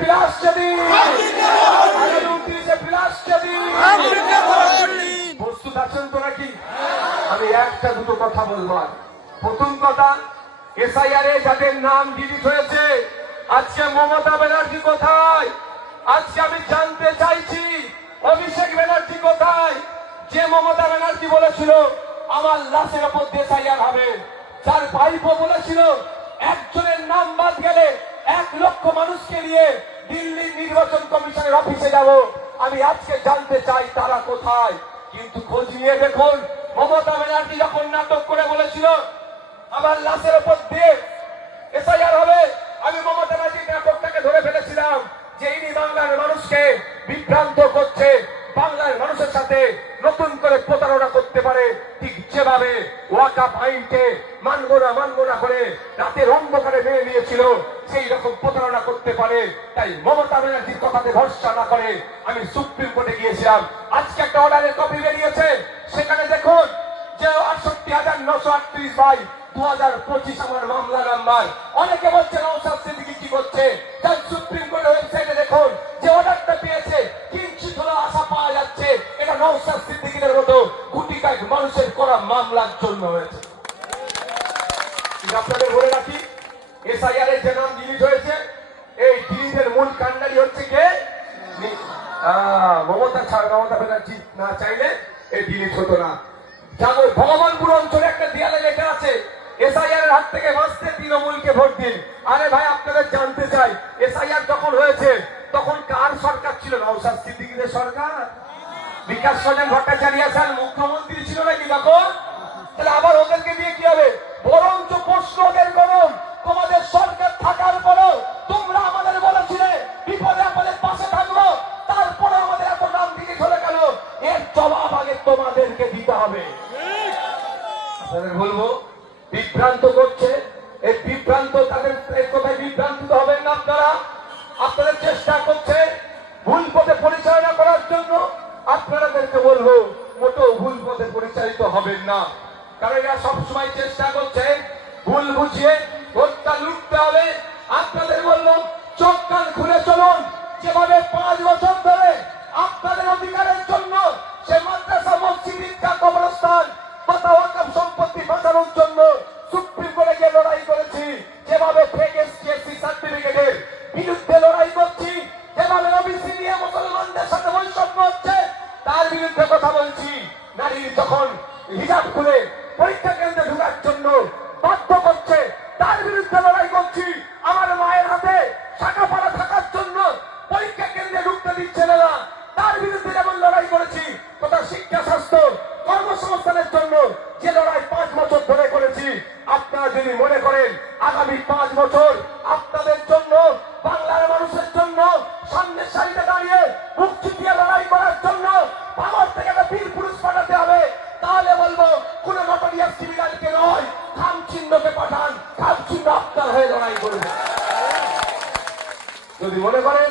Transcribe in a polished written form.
Plus যদি আগামী 29 plus যদি প্রস্তুত আছেন তো নাকি? আমি একটা দুটো কথা বলবো। প্রথম কথা, এসআইআর এ যাদের নাম ডিলিট হয়েছে, আজকে মমতা ব্যানার্জি কোথায়? আজকে আমি জানতে চাইছি অভিষেক ব্যানার্জি কোথায়? যে মমতা ব্যানার্জি বলেছিল আমার লাশের উপর এসআইআর হবে, যার ভাইপো বলেছিল একজনের নাম বাদ গেলে 1 লক্ষ মানুষকে নিয়ে দিল্লি নির্বাচন কমিশনের অফিসে যাব, আমি আজকে জানতে চাই তারা কোথায়? কিন্তু খোঁজ নিয়ে দেখুন, মমতা ব্যানার্জি যখন নাটক করে বলেছিল আমার লাশের উপর দিয়ে এসআইআর হবে, আমি মমতা ব্যানার্জি নাটকটাকে ধরে ফেলেছিলাম যে ইনি বাংলার মানুষকে বিভ্রান্ত করছে, বাংলার মানুষের সাথে নতুন করে প্রতারণা করতে পারে। ঠিক যেভাবে ওয়াকাফ আইনকে মানবো না করে রাতের অন্ধকারে মেনে নিয়েছিল, সেই রকম প্রতারণা করতে পারে। তাই মমতা ব্যানার্জির কথাতে ভরসা না করে আমি সুপ্রিম কোর্টে গিয়েছিলাম। আজকে একটা অর্ডারের কপি বেরিয়েছে, সেখানে দেখুন যে ৬৮,৯৩৮ বাই ২০২৫ আমার মামলা নাম্বার। অনেকে বলছে নওশাদ সিদ্দিকী কি করছে, তাই সুপ্রিম কোর্টের ওয়েবসাইটে দেখুন যে অর্ডারটা পেয়েছে, কিঞ্চিত হলেও আশা পাওয়া যাচ্ছে এটা নওশাদ সিদ্দিকীদের মতো কোটি কয়েক মানুষের করা মামলার জন্য হয়েছে। আপনাদের বলে রাখি, এসআইআর এর যে নাম ডিলিট হয়েছে, এই ডিলিটের মূল কাণ্ডারি হচ্ছে কে? মমতা ব্যানার্জি না চাইলে এই ডিলিট হতো না। ভগবানপুর অঞ্চলে একটা দেয়ালে লেখা আছে এসআইআর এর হাত থেকে বাঁচতে তৃণমূলকে ভোট দিন। আরে ভাই, আপনাদের জানতে চাই এসআইআর যখন হয়েছে তখন কার সরকার ছিল? নওশাদ সিদ্দিকীদের সরকার? বিকাশ রঞ্জন ভট্টাচার্য স্যার মুখ্যমন্ত্রী ছিল নাকি তখন? তাহলে আবার ওদেরকে দিয়ে কি হবে? বরঞ্চ প্রশ্ন ওদের করুন, তোমাদের সরকার থাকার পরও তোমরা আমাদের বলেছিলে বিপদে আমাদের পাশে থাকবো, তারপরে আমাদের এত নাম দিকে চলে গেল, এর জবাব আগে তোমাদেরকে দিতে হবে। আপনাদের বলবো, বিভ্রান্ত করছে, এই বিভ্রান্ত তাদের কোথায় বিভ্রান্তিত হবেন না আপনারা। আপনাদের চেষ্টা করছে ভুল পথে পরিচালনা করার জন্য, আপনাদেরকে বলবো মোটেও ভুল পথে পরিচালিত হবেন না। কারণ এরা সবসময় চেষ্টা করছে ভুল বুঝিয়ে ভোটটা লুটতে হবে। আপনাদের বলবো চোখ কান খুলে চলুন। যেভাবে 5 বছর ধরে আপনাদের অধিকারের জন্য সে মাদ্রাসা, মসজিদ, ঈদগাহ, কবরস্থান তথা ওয়াকফ সম্পত্তি বাঁচানোর জন্য সুপ্রিম কোর্টে গিয়ে লড়াই করেছি, যেভাবে ফেক এসসি সার্টিফিকেটের বিরুদ্ধে লড়াই করছি, যেভাবে ওবিসি নিয়ে মুসলমানদের সাথে বৈষম্য হচ্ছে তার বিরুদ্ধে কথা বলছি, নারীর যখন হিজাব খুলে পরীক্ষা কেন্দ্রে ঢোকার জন্য বাধ্য করছে তার বিরুদ্ধে লড়াই করছি, আমার মায়ের হাতে শাখা পাড়া থাকার জন্য পরীক্ষা কেন্দ্রে ঢুকতে দিচ্ছে না তার বিরুদ্ধে যেমন লড়াই করেছি, তথা শিক্ষা, স্বাস্থ্য, কর্মসংস্থানের জন্য যে লড়াই 5 বছর ধরে করেছি, আপনারা যদি মনে করেন আগামী 5 বছর আপনাদের জন্য, বাংলার মানুষের জন্য সামনের সারিতে দাঁড়িয়ে বুক চিতিয়ে লড়াই করার জন্য ভারত থেকে একটা বীর পুরুষ পাঠাতে হবে, তাহলে বলবো কোন নটোরিয়াস ক্রিমিনালকে নয়, খামচিহ্নকে পাঠান, খামচিহ্ন আপনার হয়ে লড়াই করবে। যদি মনে করেন